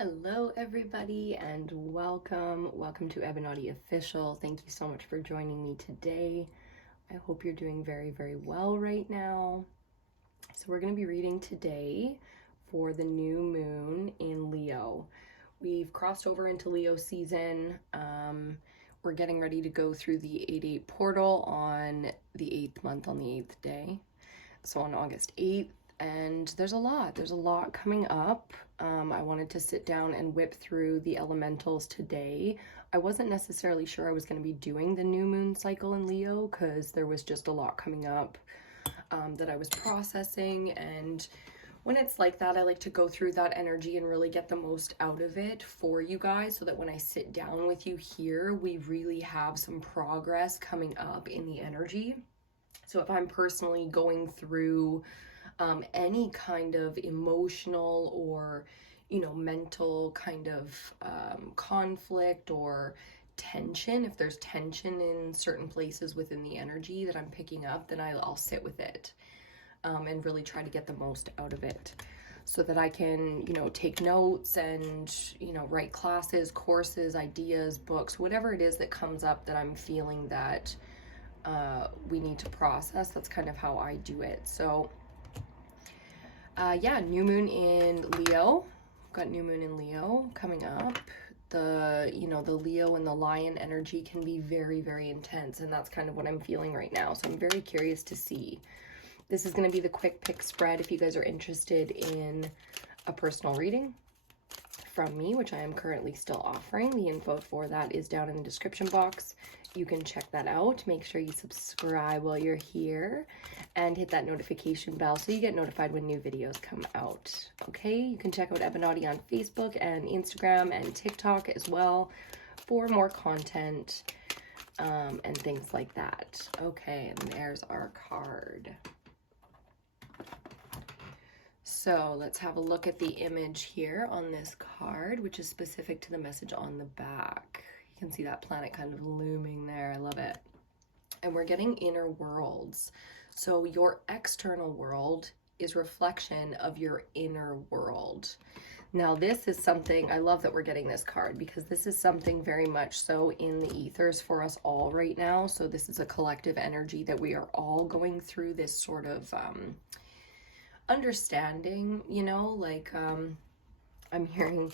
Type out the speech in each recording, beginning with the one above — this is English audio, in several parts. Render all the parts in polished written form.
Hello everybody and welcome to EBINOTTIofficial. Thank you so much for joining me today. I hope you're doing very well right now. So we're going to be reading today for the new moon in Leo. We've crossed over into Leo season. We're getting ready to go through the 8/8 portal on the 8th month on the 8th day, so on August 8th. And there's a lot coming up. I wanted to sit down and whip through the elementals today. I wasn't necessarily sure I was going to be doing the new moon cycle in Leo because there was just a lot coming up that I was processing, and when it's like that, I like to go through that energy and really get the most out of it for you guys so that when I sit down with you here, we really have some progress coming up in the energy. So if I'm personally going through any kind of emotional or mental kind of conflict or tension, if there's tension in certain places within the energy that I'm picking up, then I'll sit with it and really try to get the most out of it so that I can take notes and write classes, courses, ideas, books, whatever it is that comes up that I'm feeling that we need to process. That's kind of how I do it. So yeah, new moon in Leo. Got new moon in Leo coming up. The Leo and the lion energy can be very intense, and that's kind of what I'm feeling right now. So I'm very curious to see. This is going to be the quick pick spread if you guys are interested in a personal reading from me, which I am currently still offering. The info for that is down in the description box. You can check that out. Make sure you subscribe while you're here and hit that notification bell so you get notified when new videos come out. Okay, you can check out Ebinotti on Facebook and Instagram and TikTok as well for more content and things like that. Okay, and there's our card. So let's have a look at the image here on this card, which is specific to the message on the back. You can see that planet kind of looming there. I love it. And we're getting inner worlds. So your external world is reflection of your inner world. Now this is something, I love that we're getting this card because this is something very much so in the ethers for us all right now. So this is a collective energy that we are all going through this sort of understanding, I'm hearing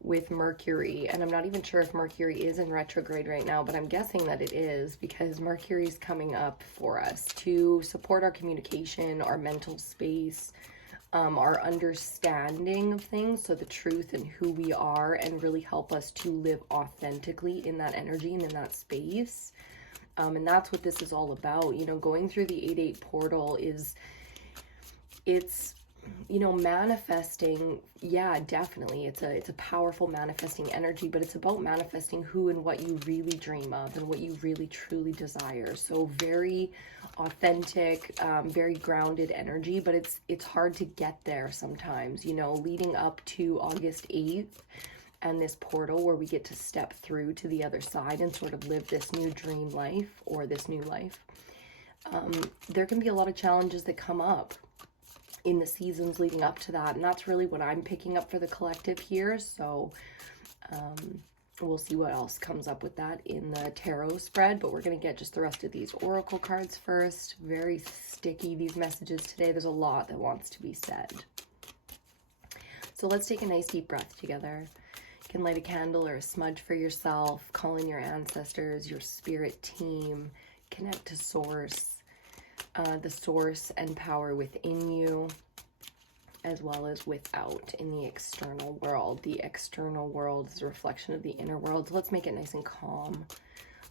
with Mercury, and I'm not even sure if Mercury is in retrograde right now, but I'm guessing that it is because Mercury is coming up for us to support our communication, our mental space, our understanding of things, so the truth and who we are, and really help us to live authentically in that energy and in that space. And that's what this is all about. Going through the 8/8 portal it's manifesting. Yeah, definitely it's a powerful manifesting energy, but it's about manifesting who and what you really dream of and what you really truly desire. So very authentic, very grounded energy, but it's hard to get there sometimes, leading up to August 8th and this portal where we get to step through to the other side and sort of live this new dream life or this new life. There can be a lot of challenges that come up in the seasons leading up to that, and that's really what I'm picking up for the collective here. So we'll see what else comes up with that in the tarot spread, but we're going to get just the rest of these oracle cards first. Very sticky, these messages today. There's a lot that wants to be said. So let's take a nice deep breath together. You can light a candle or a smudge for yourself, call in your ancestors, your spirit team, connect to source, the source and power within you, as well as without in the external world. The external world is a reflection of the inner world. So let's make it nice and calm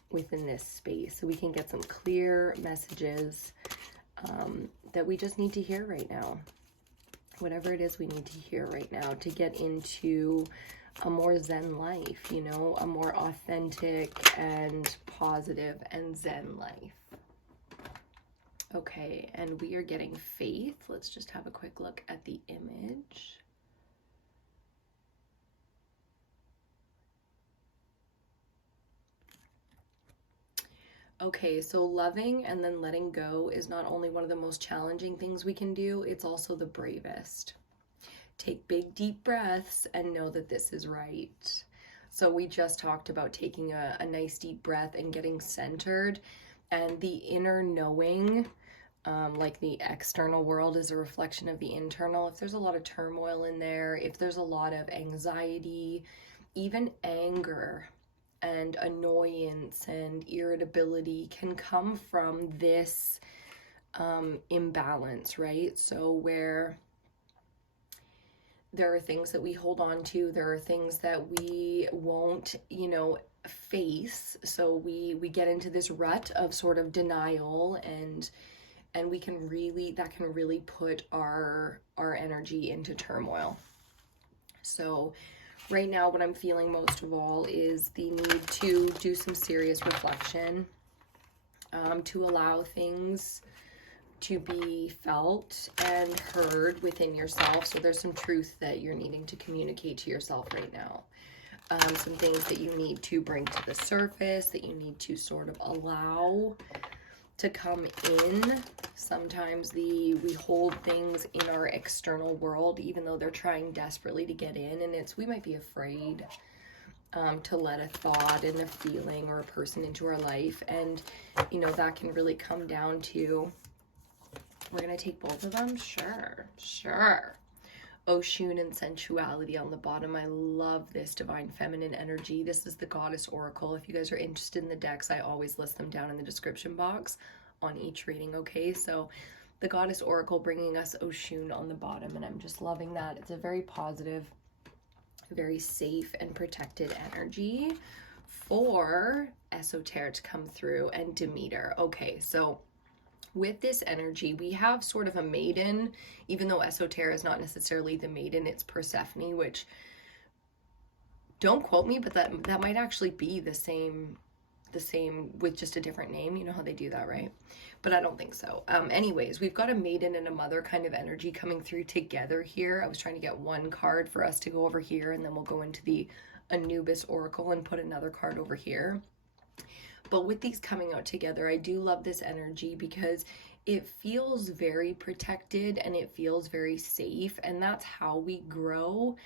within this space so we can get some clear messages that we just need to hear right now. Whatever it is we need to hear right now to get into a more zen life, a more authentic and positive and zen life. Okay, and we are getting faith. Let's just have a quick look at the image. Okay, so loving and then letting go is not only one of the most challenging things we can do, it's also the bravest. take big deep breaths and know that this is right. So we just talked about taking a nice deep breath and getting centered, and the inner knowing, like the external world is a reflection of the internal. If there's a lot of turmoil in there, if there's a lot of anxiety, even anger and annoyance and irritability can come from this imbalance, right? So where there are things that we hold on to, there are things that we won't, face. So we get into this rut of sort of denial, and we can really, that can really put our energy into turmoil. So right now, what I'm feeling most of all is the need to do some serious reflection, to allow things to be felt and heard within yourself. So there's some truth that you're needing to communicate to yourself right now. Some things that you need to bring to the surface, that you need to sort of allow to come in. Sometimes we hold things in our external world, even though they're trying desperately to get in, and we might be afraid to let a thought and a feeling or a person into our life. And, that can really come down to, we're going to take both of them? Sure. Oshun and sensuality on the bottom. I love this divine feminine energy. This is the Goddess Oracle. If you guys are interested in the decks, I always list them down in the description box on each reading, okay? So the Goddess Oracle bringing us Oshun on the bottom, and I'm just loving that. It's a very positive, very safe and protected energy for Esoteric to come through, and Demeter. Okay, so with this energy, we have sort of a maiden, even though Esoteric is not necessarily the maiden, it's Persephone, which, don't quote me, but that might actually be the same with just a different name. You know how they do that, right? But I don't think so. Anyways, we've got a maiden and a mother kind of energy coming through together here. I was trying to get one card for us to go over here, and then we'll go into the Anubis Oracle and put another card over here. But with these coming out together, I do love this energy because it feels very protected and it feels very safe. And that's how we grow,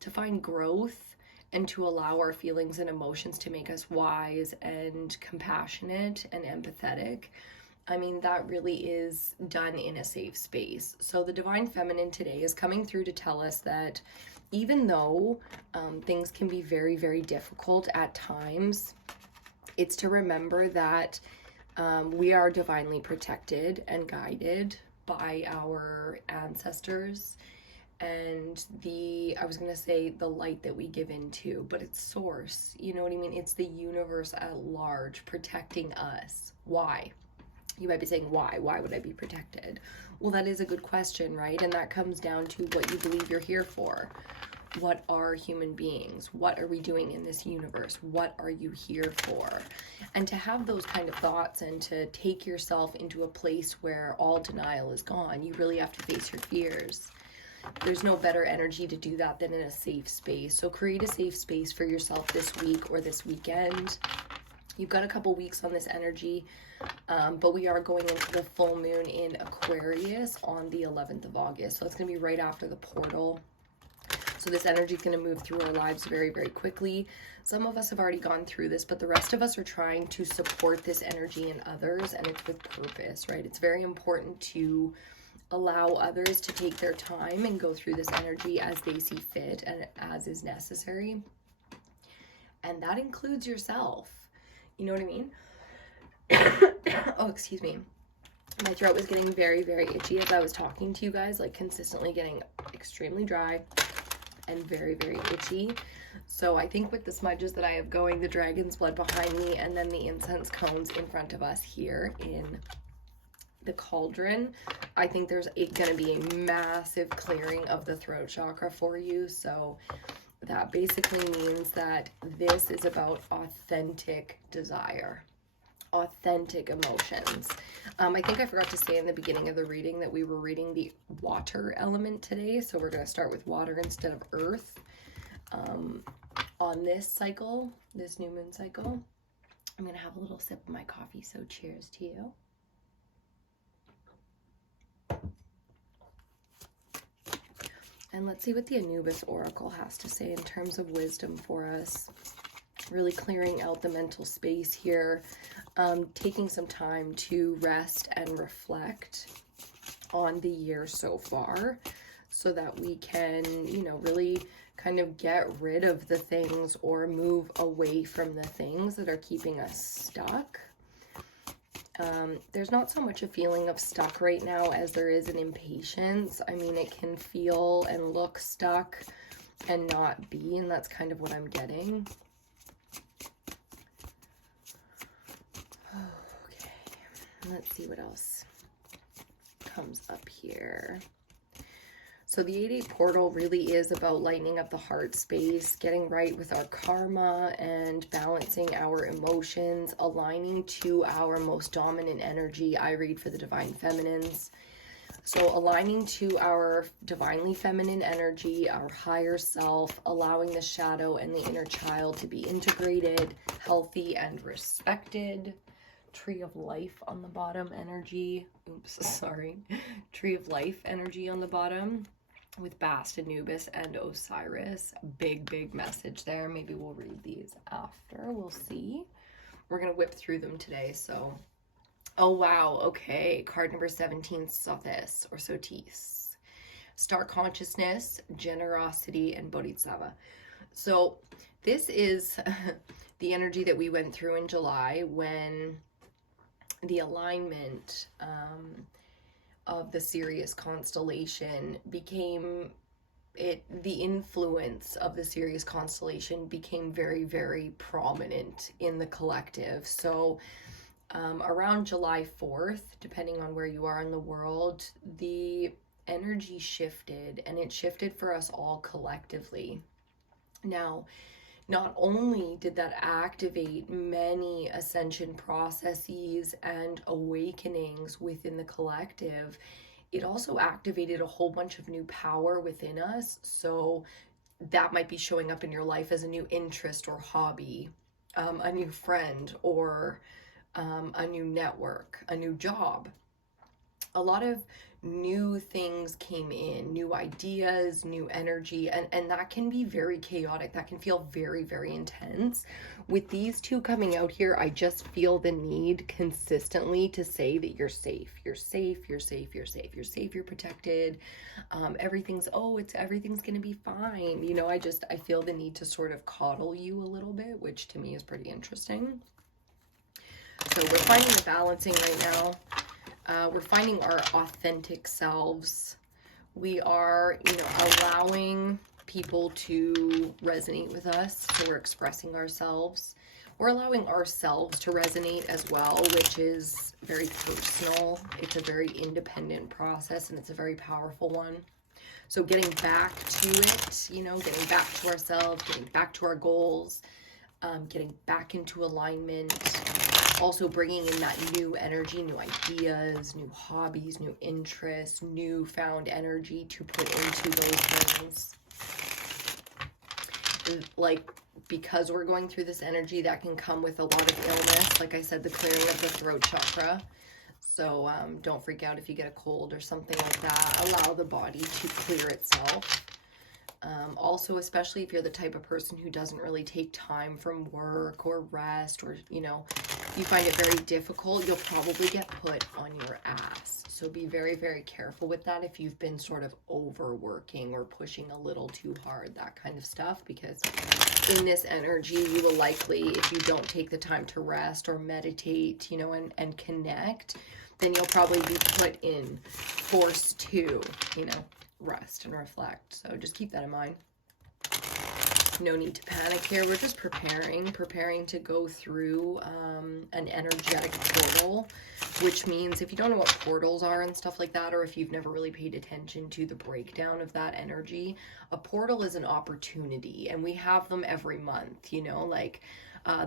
to find growth and to allow our feelings and emotions to make us wise and compassionate and empathetic. I mean, that really is done in a safe space. So the Divine Feminine today is coming through to tell us that even though things can be very, very difficult at times, it's to remember that we are divinely protected and guided by our ancestors and the light that we give into, but it's source, you know what I mean? It's the universe at large protecting us. Why? You might be saying, why? Why would I be protected? Well, that is a good question, right? And that comes down to what you believe you're here for. What are human beings? What are we doing in this universe? What are you here for? And to have those kind of thoughts and to take yourself into a place where all denial is gone, you really have to face your fears. There's no better energy to do that than in a safe space. So create a safe space for yourself this week or this weekend. You've got a couple weeks on this energy, but we are going into the full moon in Aquarius on the 11th of August. So it's going to be right after the portal. So this energy is going to move through our lives very, very quickly. Some of us have already gone through this, but the rest of us are trying to support this energy in others, and it's with purpose, right? It's very important to allow others to take their time and go through this energy as they see fit and as is necessary. And that includes yourself. You know what I mean? Oh, excuse me. My throat was getting very, very itchy as I was talking to you guys, like consistently getting extremely dry and very, very itchy. So I think with the smudges that I have going, the dragon's blood behind me, and then the incense cones in front of us here in the cauldron, I think there's going to be a massive clearing of the throat chakra for you. So that basically means that this is about authentic desire, authentic emotions. I think I forgot to say in the beginning of the reading that we were reading the water element today. So we're going to start with water instead of earth on this cycle, this new moon cycle. I'm going to have a little sip of my coffee. So cheers to you. And let's see what the Anubis Oracle has to say in terms of wisdom for us. Really clearing out the mental space here, taking some time to rest and reflect on the year so far so that we can, you know, really kind of get rid of the things or move away from the things that are keeping us stuck. There's not so much a feeling of stuck right now as there is an impatience. I mean, it can feel and look stuck and not be, and that's kind of what I'm getting. Okay, let's see what else comes up here. So the 8-8 portal really is about lightening up the heart space, getting right with our karma and balancing our emotions, aligning to our most dominant energy. I read for the divine feminines. So aligning to our divinely feminine energy, our higher self, allowing the shadow and the inner child to be integrated, healthy, and respected. Tree of life on the bottom energy. Oops, sorry. Tree of life energy on the bottom with Bast, Anubis, and Osiris. Big message there. Maybe we'll read these after. We'll see. We're going to whip through them today, so. Oh, wow. Okay. Card number 17, Sothis or Sotis. Star consciousness, generosity, and Bodhisattva. So this is the energy that we went through in July when the alignment of the Sirius constellation became the influence of the Sirius constellation became very prominent in the collective. So around July 4th, depending on where you are in the world, the energy shifted, and it shifted for us all collectively. Now, not only did that activate many ascension processes and awakenings within the collective, it also activated a whole bunch of new power within us. So that might be showing up in your life as a new interest or hobby, a new friend, or a new network, a new job. A lot of new things came in, new ideas, new energy, and that can be very chaotic. That can feel very intense. With these two coming out here, I just feel the need consistently to say that you're safe. You're safe, you're safe, you're safe, you're safe, you're protected. Everything's gonna be fine. You know, I feel the need to sort of coddle you a little bit, which to me is pretty interesting. So we're finding the balancing right now. We're finding our authentic selves. We are, you know, allowing people to resonate with us. So we're expressing ourselves. We're allowing ourselves to resonate as well, which is very personal. It's a very independent process, and it's a very powerful one. So getting back to it, you know, getting back to ourselves, getting back to our goals, getting back into alignment. Also bringing in that new energy, new ideas, new hobbies, new interests, newfound energy to put into those things. Like, because we're going through this energy, that can come with a lot of illness. Like I said, the clearing of the throat chakra. So don't freak out if you get a cold or something like that. Allow the body to clear itself. Also, especially if you're the type of person who doesn't really take time from work or rest, or, you know, you find it very difficult, you'll probably get put on your ass. So be very careful with that if you've been sort of overworking or pushing a little too hard, that kind of stuff, because in this energy, you will likely, if you don't take the time to rest or meditate, you know, and connect, then you'll probably be put in force to, you know, rest and reflect. So just keep that in mind. No need to panic here. We're just preparing to go through an energetic portal, which means if you don't know what portals are and stuff like that, or if you've never really paid attention to the breakdown of that energy, a portal is an opportunity, and we have them every month, you know, like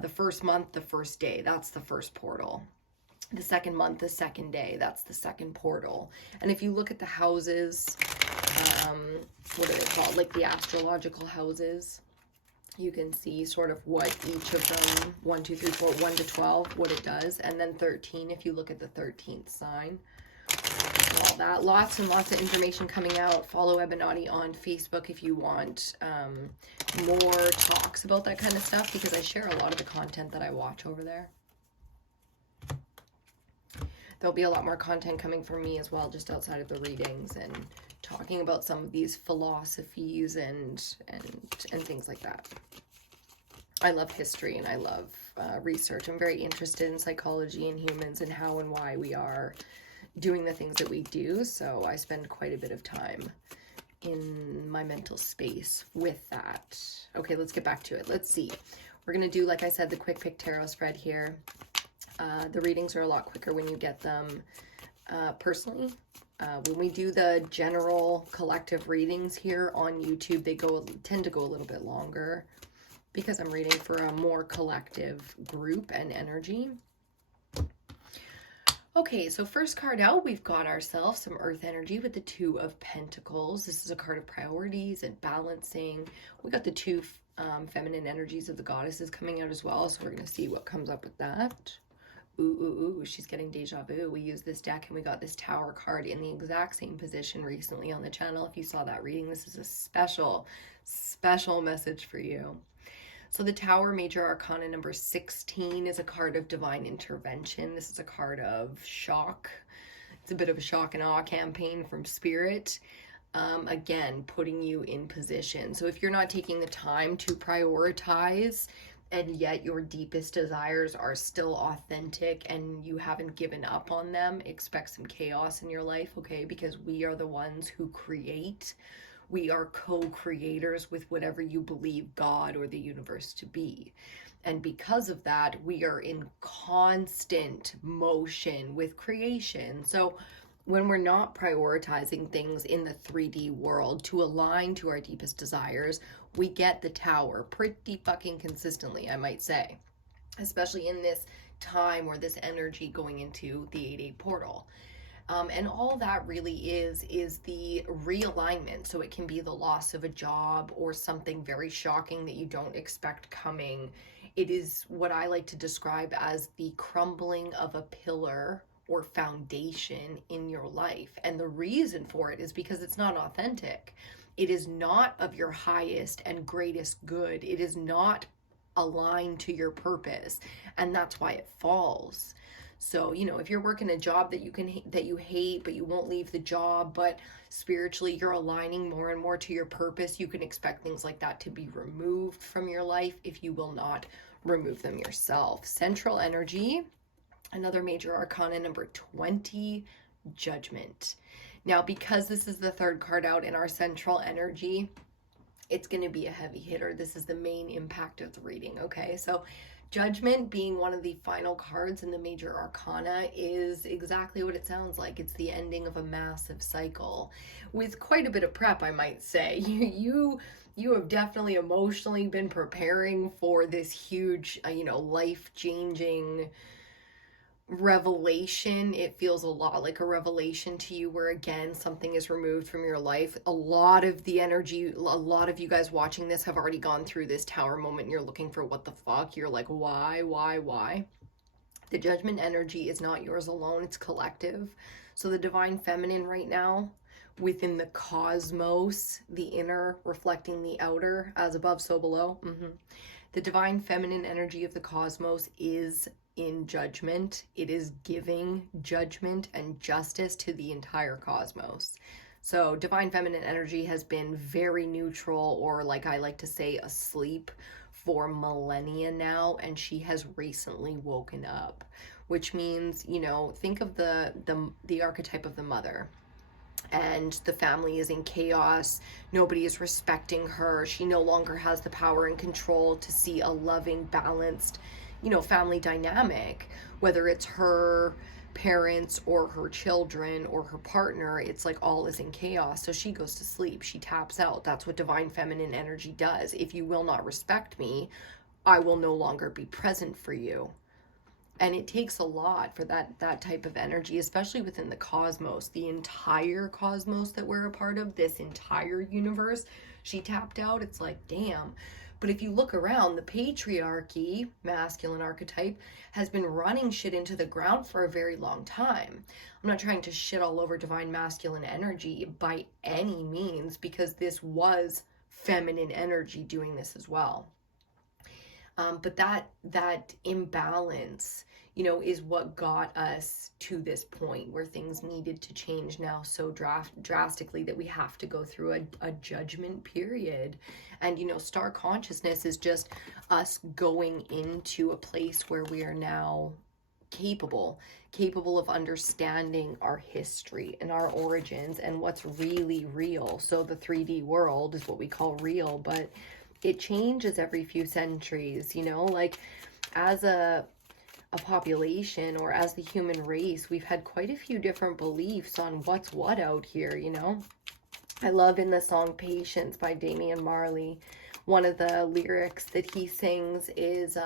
the first month, the first day, that's the first portal. The second month, the second day, that's the second portal. And if you look at the houses, what are they called? Like the astrological houses, you can see sort of what each of them, 1, 2, 3, 4, 1 to 12, what it does. And then 13, if you look at the 13th sign, all that. Lots and lots of information coming out. Follow Ebinotti on Facebook if you want more talks about that kind of stuff, because I share a lot of the content that I watch over there. There'll be a lot more content coming from me as well, just outside of the readings, and talking about some of these philosophies and things like that. I love history and I love research. I'm very interested in psychology and humans and how and why we are doing the things that we do. So I spend quite a bit of time in my mental space with that. Okay, let's get back to it. Let's see. We're going to do, like I said, the quick pick tarot spread here. The readings are a lot quicker when you get them personally. When we do the general collective readings here on YouTube, they tend to go a little bit longer, because I'm reading for a more collective group and energy. Okay, so first card out, we've got ourselves some earth energy with the Two of Pentacles. This is a card of priorities and balancing. We got the two feminine energies of the goddesses coming out as well, so we're going to see what comes up with that. Ooh, she's getting deja vu. We used this deck and we got this Tower card in the exact same position recently on the channel. If you saw that reading, this is a special message for you. So the Tower, Major Arcana number 16, is a card of divine intervention. This is a card of shock. It's a bit of a shock and awe campaign from Spirit. Again, putting you in position. So if you're not taking the time to prioritize, and yet your deepest desires are still authentic and you haven't given up on them, expect some chaos in your life, okay? Because we are the ones who create. We are co-creators with whatever you believe God or the universe to be. And because of that, we are in constant motion with creation. So when we're not prioritizing things in the 3D world to align to our deepest desires, we get the Tower pretty fucking consistently, I might say. Especially in this time or this energy going into the 8-8 portal. And all that really is the realignment. So it can be the loss of a job or something very shocking that you don't expect coming. It is what I like to describe as the crumbling of a pillar or foundation in your life. And the reason for it is because it's not authentic. It is not of your highest and greatest good. It is not aligned to your purpose. And that's why it falls. So, you know, if you're working a job that you hate, but you won't leave the job, but spiritually you're aligning more and more to your purpose, you can expect things like that to be removed from your life if you will not remove them yourself. Central energy, another major arcana number 20, Judgment. Now, because this is the third card out in our central energy, it's going to be a heavy hitter. This is the main impact of the reading, okay? So Judgment, being one of the final cards in the major arcana, is exactly what it sounds like. It's the ending of a massive cycle with quite a bit of prep, I might say. You have definitely emotionally been preparing for this huge, life-changing revelation. It feels a lot like a revelation to you, where again something is removed from your life. A lot of the energy, a lot of you guys watching this have already gone through this Tower moment, and you're looking for what the fuck. You're like, why? The Judgment energy is not yours alone, it's collective. So the divine feminine right now within the cosmos, the inner reflecting the outer, as above so below. The divine feminine energy of the cosmos is in judgment. It is giving judgment and justice to the entire cosmos. So divine feminine energy has been very neutral, or like I like to say, asleep for millennia now, and she has recently woken up, which means, think of the archetype of the mother. And the family is in chaos. Nobody is respecting her. She no longer has the power and control to see a loving, balanced, family dynamic, whether it's her parents or her children or her partner. It's like all is in chaos. So she goes to sleep. She taps out. That's what divine feminine energy does. If you will not respect me, I will no longer be present for you. And it takes a lot for that type of energy, especially within the cosmos, the entire cosmos that we're a part of, this entire universe. She tapped out. It's like, damn. But if you look around, the patriarchy, masculine archetype, has been running shit into the ground for a very long time. I'm not trying to shit all over divine masculine energy by any means, because this was feminine energy doing this as well. But that imbalance, you know, is what got us to this point where things needed to change now so drastically that we have to go through a judgment period. And, you know, star consciousness is just us going into a place where we are now capable of understanding our history and our origins and what's really real. So the 3D world is what we call real, but it changes every few centuries, you know, like as a population, or as the human race, we've had quite a few different beliefs on what's what out here, you know. I love in the song Patience by Damian Marley, one of the lyrics that he sings is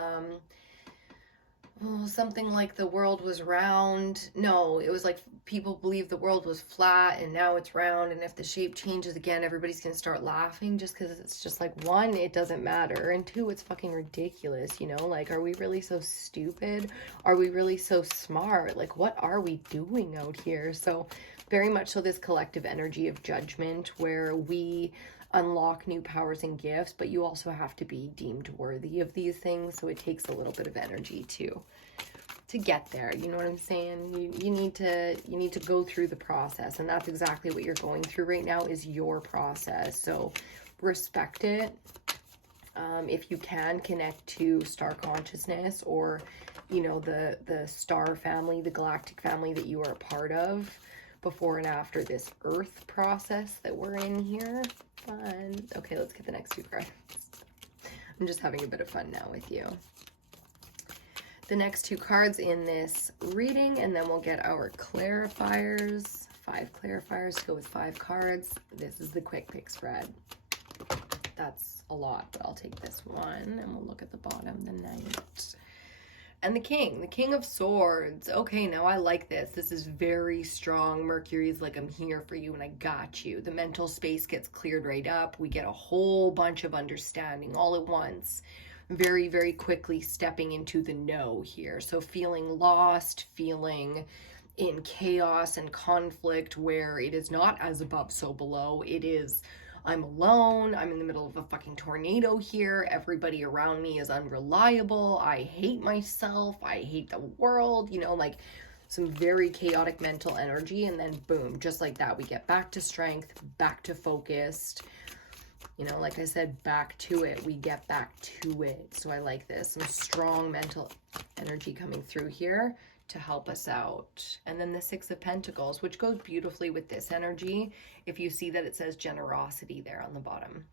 something like the world was round. No, it was like people believe the world was flat and now it's round, and if the shape changes again, everybody's gonna start laughing, just because it's just like, one, it doesn't matter, and two, it's fucking ridiculous, you know. Like, are we really so stupid? Are we really so smart? Like, what are we doing out here? So very much so this collective energy of judgment where we unlock new powers and gifts, but you also have to be deemed worthy of these things, so it takes a little bit of energy to get there, you know what I'm saying? You need to go through the process, and that's exactly what you're going through right now, is your process. So respect it. If you can, connect to star consciousness, or, you know, the star family, the galactic family that you are a part of, before and after this earth process that we're in here. Fun. Okay, let's get the next two cards. I'm just having a bit of fun now with you. The next two cards in this reading, and then we'll get our clarifiers. 5 clarifiers to go with 5 cards. This is the quick pick spread. That's a lot, but I'll take this one, and we'll look at the bottom, the Knight. And the King of Swords. Okay, now I like this. This is very strong. Mercury's like, I'm here for you and I got you. The mental space gets cleared right up. We get a whole bunch of understanding all at once. Very, very quickly stepping into the no here. So feeling lost, feeling in chaos and conflict where it is not as above, so below. It is, I'm alone, I'm in the middle of a fucking tornado here, everybody around me is unreliable, I hate myself, I hate the world, you know, like some very chaotic mental energy, and then boom, just like that, we get back to strength, back to focused, you know, like I said, back to it, we get back to it. So I like this, some strong mental energy coming through here to help us out. And then the 6 of Pentacles, which goes beautifully with this energy. If you see that it says generosity there on the bottom.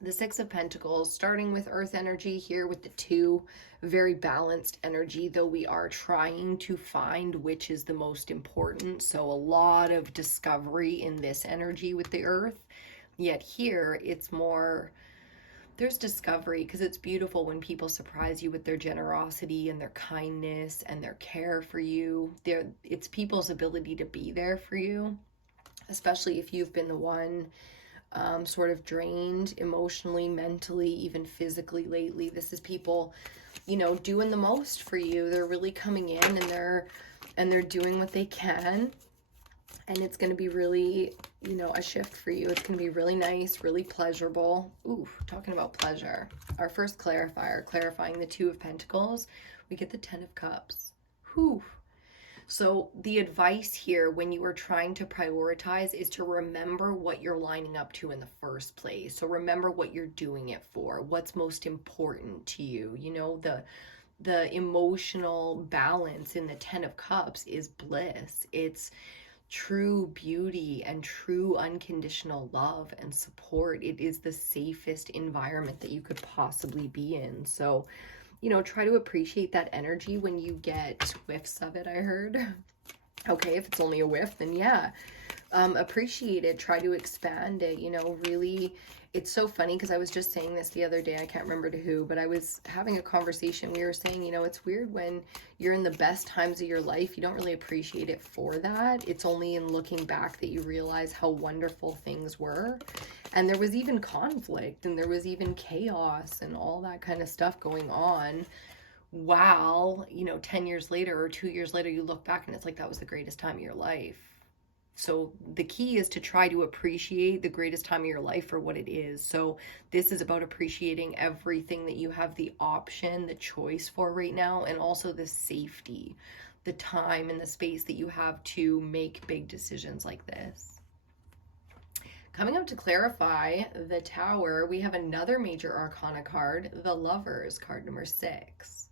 The 6 of Pentacles, starting with earth energy here with the 2, very balanced energy, though we are trying to find which is the most important. So a lot of discovery in this energy with the earth. Yet here it's more, there's discovery, because it's beautiful when people surprise you with their generosity and their kindness and their care for you. It's people's ability to be there for you, especially if you've been the one sort of drained emotionally, mentally, even physically lately. This is people, you know, doing the most for you. They're really coming in and they're doing what they can. And it's going to be really, you know, a shift for you. It's going to be really nice, really pleasurable. Ooh, talking about pleasure. Our first clarifier, clarifying the 2 of Pentacles, we get the 10 of Cups. Whew. So the advice here when you are trying to prioritize is to remember what you're lining up to in the first place. So remember what you're doing it for, what's most important to you. You know, the emotional balance in the 10 of Cups is bliss. It's true beauty and true unconditional love and support. It is the safest environment that you could possibly be in. So, you know, try to appreciate that energy when you get whiffs of it, I heard. Okay, if it's only a whiff, then yeah, appreciate it, try to expand it, you know, really. It's so funny because I was just saying this the other day, I can't remember to who, but I was having a conversation. We were saying, you know, it's weird when you're in the best times of your life, you don't really appreciate it for that. It's only in looking back that you realize how wonderful things were. And there was even conflict, and there was even chaos and all that kind of stuff going on. While, you know, 10 years later or 2 years later, you look back and it's like, that was the greatest time of your life. So the key is to try to appreciate the greatest time of your life for what it is. So this is about appreciating everything that you have the option, the choice for right now, and also the safety, the time and the space that you have to make big decisions like this. Coming up to clarify the Tower, we have another major arcana card, the Lovers, card number 6.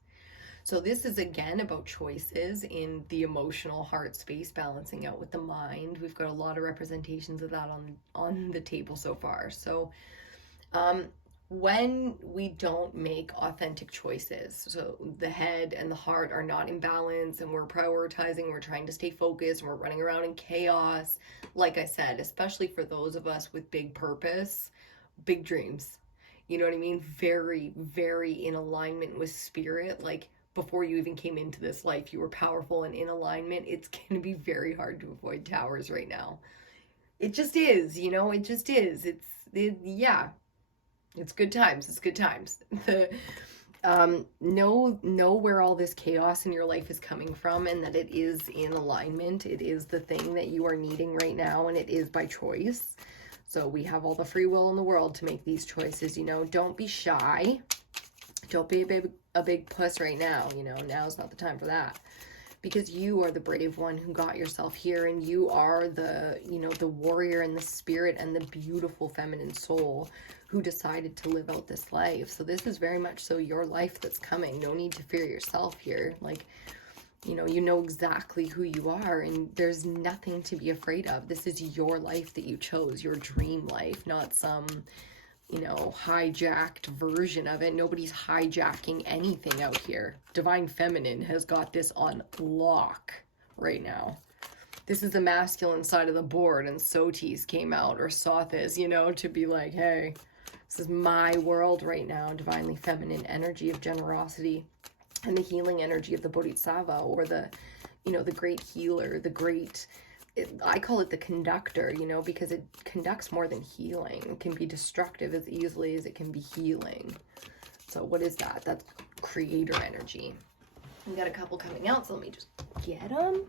So this is again about choices in the emotional heart space, balancing out with the mind. We've got a lot of representations of that on the table so far. So when we don't make authentic choices, so the head and the heart are not in balance and we're prioritizing, we're trying to stay focused, and we're running around in chaos, like I said, especially for those of us with big purpose, big dreams, you know what I mean? Very, very in alignment with spirit. Like, before you even came into this life, you were powerful and in alignment. It's going to be very hard to avoid towers right now. It just is, you know, it just is. Yeah, it's good times. It's good times. Know where all this chaos in your life is coming from, and that it is in alignment. It is the thing that you are needing right now, and it is by choice. So we have all the free will in the world to make these choices, you know. Don't be shy. Don't be a big puss right now, you know. Now's not the time for that. Because you are the brave one who got yourself here, and you are the, you know, the warrior and the spirit and the beautiful feminine soul who decided to live out this life. So this is very much so your life that's coming. No need to fear yourself here. Like, you know exactly who you are, and there's nothing to be afraid of. This is your life that you chose, your dream life, not some, you know, hijacked version of it. Nobody's hijacking anything out here. Divine Feminine has got this on lock right now. This is the masculine side of the board, and Sotis came out, or Sothis, you know, to be like, hey, this is my world right now. Divinely feminine energy of generosity and the healing energy of the Bodhisattva, or the, you know, the great healer, the great, I call it the conductor, you know, because it conducts more than healing. It can be destructive as easily as it can be healing. So what is that? That's creator energy. We got a couple coming out, so let me just get them.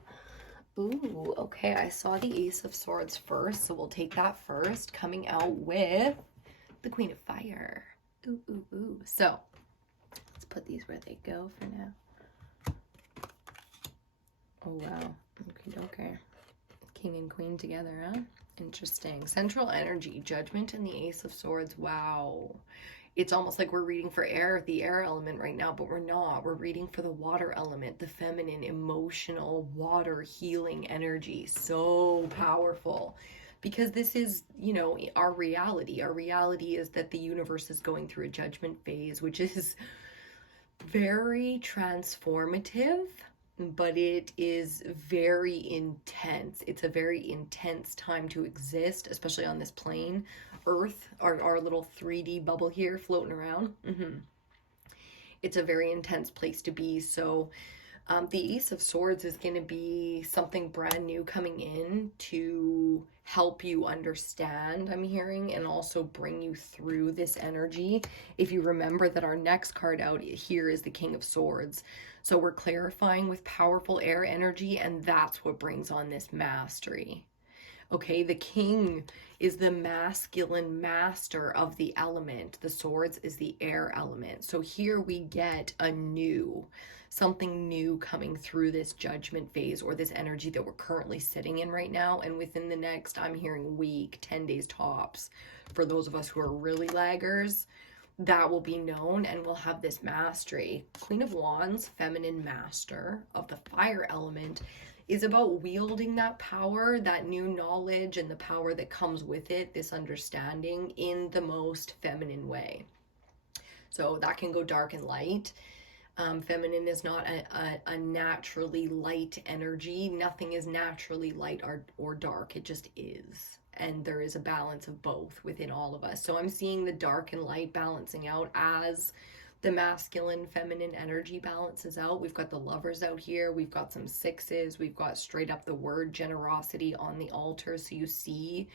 Ooh, okay, I saw the Ace of Swords first, so we'll take that first. Coming out with the Queen of Fire. Ooh, ooh, ooh. So let's put these where they go for now. Oh, wow. Okay. King and Queen together, huh? Interesting. Central energy, Judgment, and the Ace of Swords. Wow. It's almost like we're reading for air, the air element right now, but we're not. We're reading for the water element, the feminine, emotional, water, healing energy. So powerful. Because this is, you know, our reality. Our reality is that the universe is going through a judgment phase, which is very transformative, but it is very intense. It's a very intense time to exist, especially on this plane. Earth, our little 3D bubble here floating around. It's a very intense place to be. So the Ace of Swords is going to be something brand new coming in to help you understand, I'm hearing, and also bring you through this energy. If you remember that our next card out here is the King of Swords. So we're clarifying with powerful air energy, and that's what brings on this mastery. Okay, the King is the masculine master of the element. The Swords is the air element. So here we get something new coming through this judgment phase, or this energy that we're currently sitting in right now. And within the next, I'm hearing week, 10 days tops, for those of us who are really laggers, that will be known, and we'll have this mastery. Queen of Wands, feminine master of the fire element, is about wielding that power, that new knowledge, and the power that comes with it, this understanding, in the most feminine way. So that can go dark and light. Feminine is not a naturally light energy. Nothing is naturally light or dark. It just is. And there is a balance of both within all of us. So I'm seeing the dark and light balancing out as the masculine feminine energy balances out. We've got the Lovers out here. We've got some sixes. We've got straight up the word generosity on the altar. So you see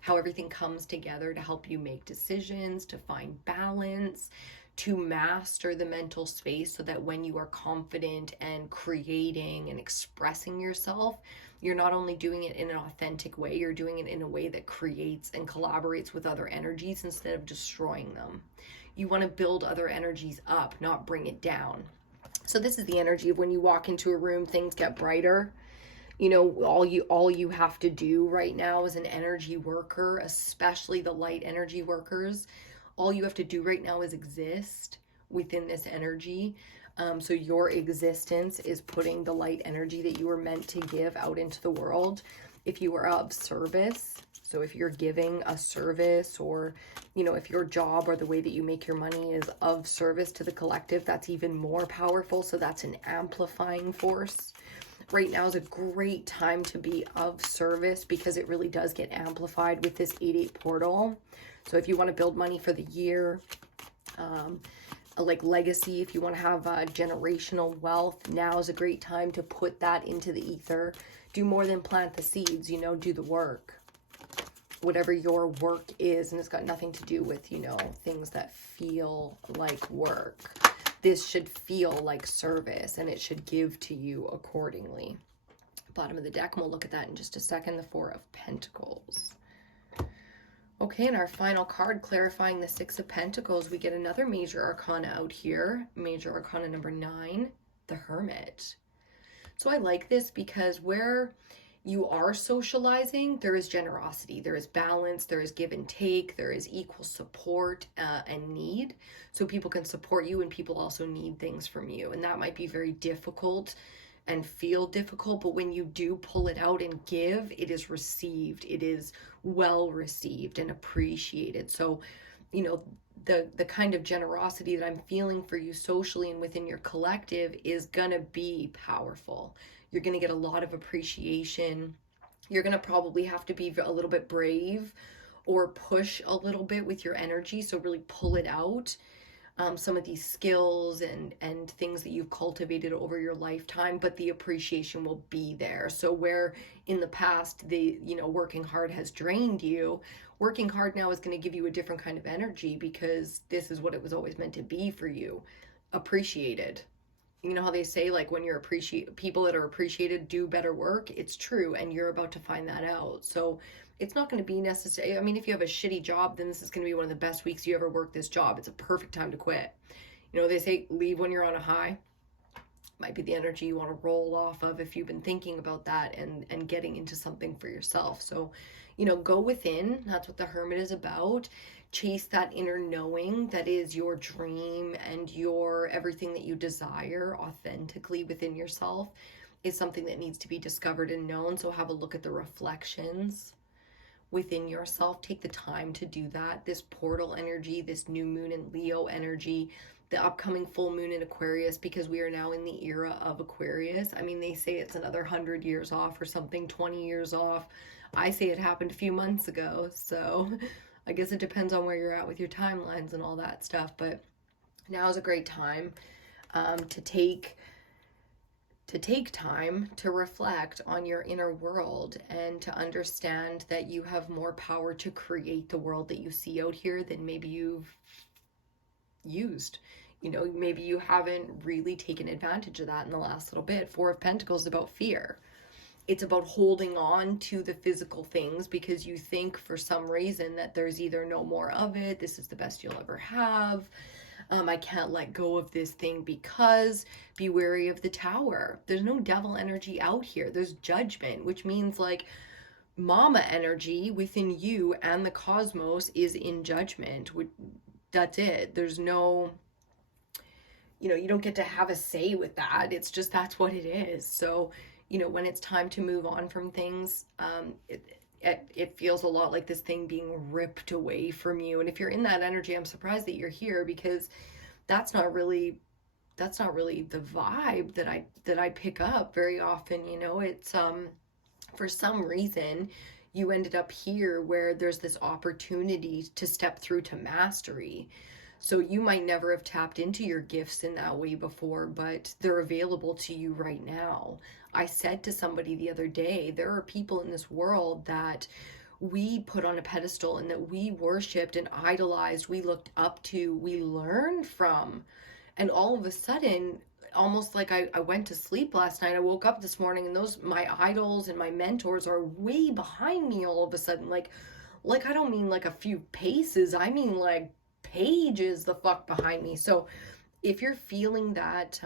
how everything comes together to help you make decisions, to find balance, to master the mental space so that when you are confident and creating and expressing yourself, you're not only doing it in an authentic way, you're doing it in a way that creates and collaborates with other energies instead of destroying them. You want to build other energies up, not bring it down. So this is the energy of when you walk into a room, things get brighter. You know, all you have to do right now as an energy worker, especially the light energy workers, all you have to do right now is exist within this energy. So your existence is putting the light energy that you were meant to give out into the world. If you are of service, so if you're giving a service, or, you know, if your job or the way that you make your money is of service to the collective, that's even more powerful. So that's an amplifying force. Right now is a great time to be of service because it really does get amplified with this 8/8 portal. So if you want to build money for the year, like legacy, if you want to have generational wealth, now is a great time to put that into the ether. Do more than plant the seeds, you know, do the work. Whatever your work is, and it's got nothing to do with, you know, things that feel like work. This should feel like service, and it should give to you accordingly. Bottom of the deck, and we'll look at that in just a second. The Four of Pentacles. Okay, and our final card, clarifying the Six of Pentacles, we get another major arcana out here. Major arcana number 9, the Hermit. So I like this because where you are socializing, there is generosity, there is balance, there is give and take, there is equal support and need. So people can support you and people also need things from you. And that might be very difficult and feel difficult, but when you do pull it out and give, it is received. It is well received and appreciated. So, you know, the kind of generosity that I'm feeling for you socially and within your collective is gonna be powerful. You're gonna get a lot of appreciation. You're gonna probably have to be a little bit brave or push a little bit with your energy. So really pull it out. Some of these skills and things that you've cultivated over your lifetime, but the appreciation will be there. So where in the past, working hard has drained you, working hard now is going to give you a different kind of energy because this is what it was always meant to be for you. Appreciated. You know how they say, like, when you're people that are appreciated do better work? It's true, and you're about to find that out. So it's not going to be necessary. I mean, if you have a shitty job, then this is going to be one of the best weeks you ever work this job. It's a perfect time to quit. You know, they say leave when you're on a high. Might be the energy you want to roll off of if you've been thinking about that and getting into something for yourself. So, you know, go within. That's what the Hermit is about. Chase that inner knowing that is your dream, and your everything that you desire authentically within yourself is something that needs to be discovered and known. So have a look at the reflections within yourself. Take the time to do that. This portal energy, this new moon in Leo energy, the upcoming full moon in Aquarius, because we are now in the era of Aquarius. I mean, they say it's another 100 years off or something, 20 years off. I say it happened a few months ago. So I guess it depends on where you're at with your timelines and all that stuff. But now is a great time to take time to reflect on your inner world and to understand that you have more power to create the world that you see out here than maybe you've used. You know, maybe you haven't really taken advantage of that in the last little bit. Four of Pentacles is about fear. It's about holding on to the physical things because you think for some reason that there's either no more of it, this is the best you'll ever have. I can't let go of this thing because be wary of the Tower. There's no devil energy out here. There's judgment, which means like mama energy within you and the cosmos is in judgment. That's it. There's no, you know, you don't get to have a say with that. It's just, that's what it is. So, you know, when it's time to move on from things, it feels a lot like this thing being ripped away from you. And if you're in that energy, I'm surprised that you're here because that's not really that's not really the vibe that I pick up very often. You know, it's for some reason you ended up here where there's this opportunity to step through to mastery. So you might never have tapped into your gifts in that way before, but they're available to you right now. I said to somebody the other day, there are people in this world that we put on a pedestal and that we worshiped and idolized, we looked up to, we learned from. And all of a sudden, almost like I went to sleep last night, I woke up this morning and those, my idols and my mentors are way behind me all of a sudden. Like I don't mean like a few paces, I mean like pages the fuck behind me. So if you're feeling that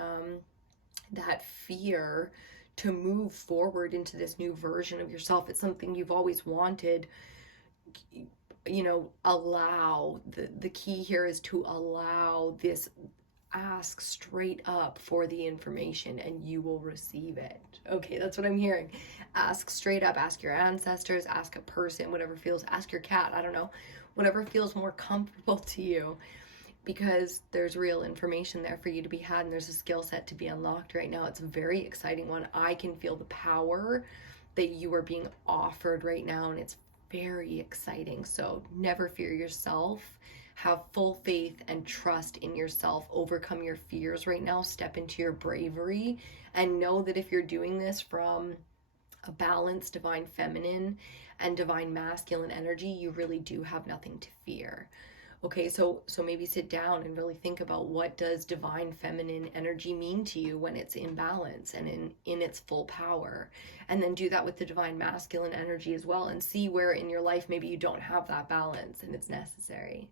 that fear to move forward into this new version of yourself, it's something you've always wanted, you know, allow. The key here is to allow this. Ask straight up for the information and you will receive it. Okay, that's what I'm hearing. Ask straight up, ask your ancestors, ask a person, whatever feels, ask your cat, I don't know, whatever feels more comfortable to you, because there's real information there for you to be had, and there's a skill set to be unlocked right now. It's a very exciting one. I can feel the power that you are being offered right now, and it's very exciting. So never fear yourself. Have full faith and trust in yourself. Overcome your fears right now. Step into your bravery and know that if you're doing this from a balanced divine feminine and divine masculine energy, you really do have nothing to fear. Okay, so maybe sit down and really think about, what does divine feminine energy mean to you when it's in balance and in its full power? And then do that with the divine masculine energy as well, and see where in your life maybe you don't have that balance and it's necessary.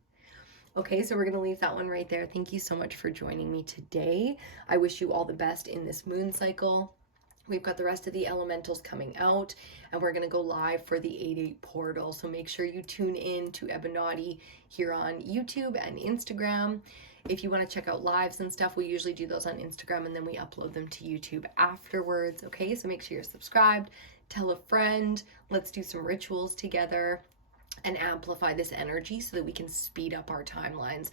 Okay, so we're going to leave that one right there. Thank you so much for joining me today. I wish you all the best in this moon cycle. We've got the rest of the elementals coming out, and we're going to go live for the 8/8 portal. So make sure you tune in to Ebinotti here on YouTube and Instagram. If you want to check out lives and stuff, we usually do those on Instagram, and then we upload them to YouTube afterwards. Okay, so make sure you're subscribed. Tell a friend. Let's do some rituals together and amplify this energy so that we can speed up our timelines.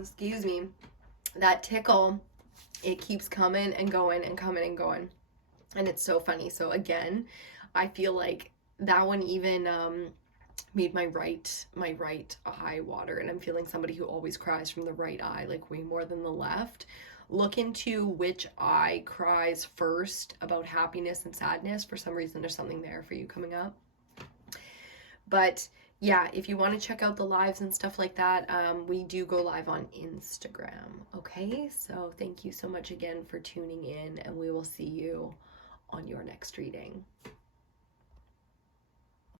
Excuse me. That tickle, it keeps coming and going and coming and going. And it's so funny. So again, I feel like that one even made my right eye water. And I'm feeling somebody who always cries from the right eye, like way more than the left. Look into which eye cries first about happiness and sadness. For some reason, there's something there for you coming up. But yeah, if you want to check out the lives and stuff like that, we do go live on Instagram. Okay, so thank you so much again for tuning in, and we will see you on your next reading.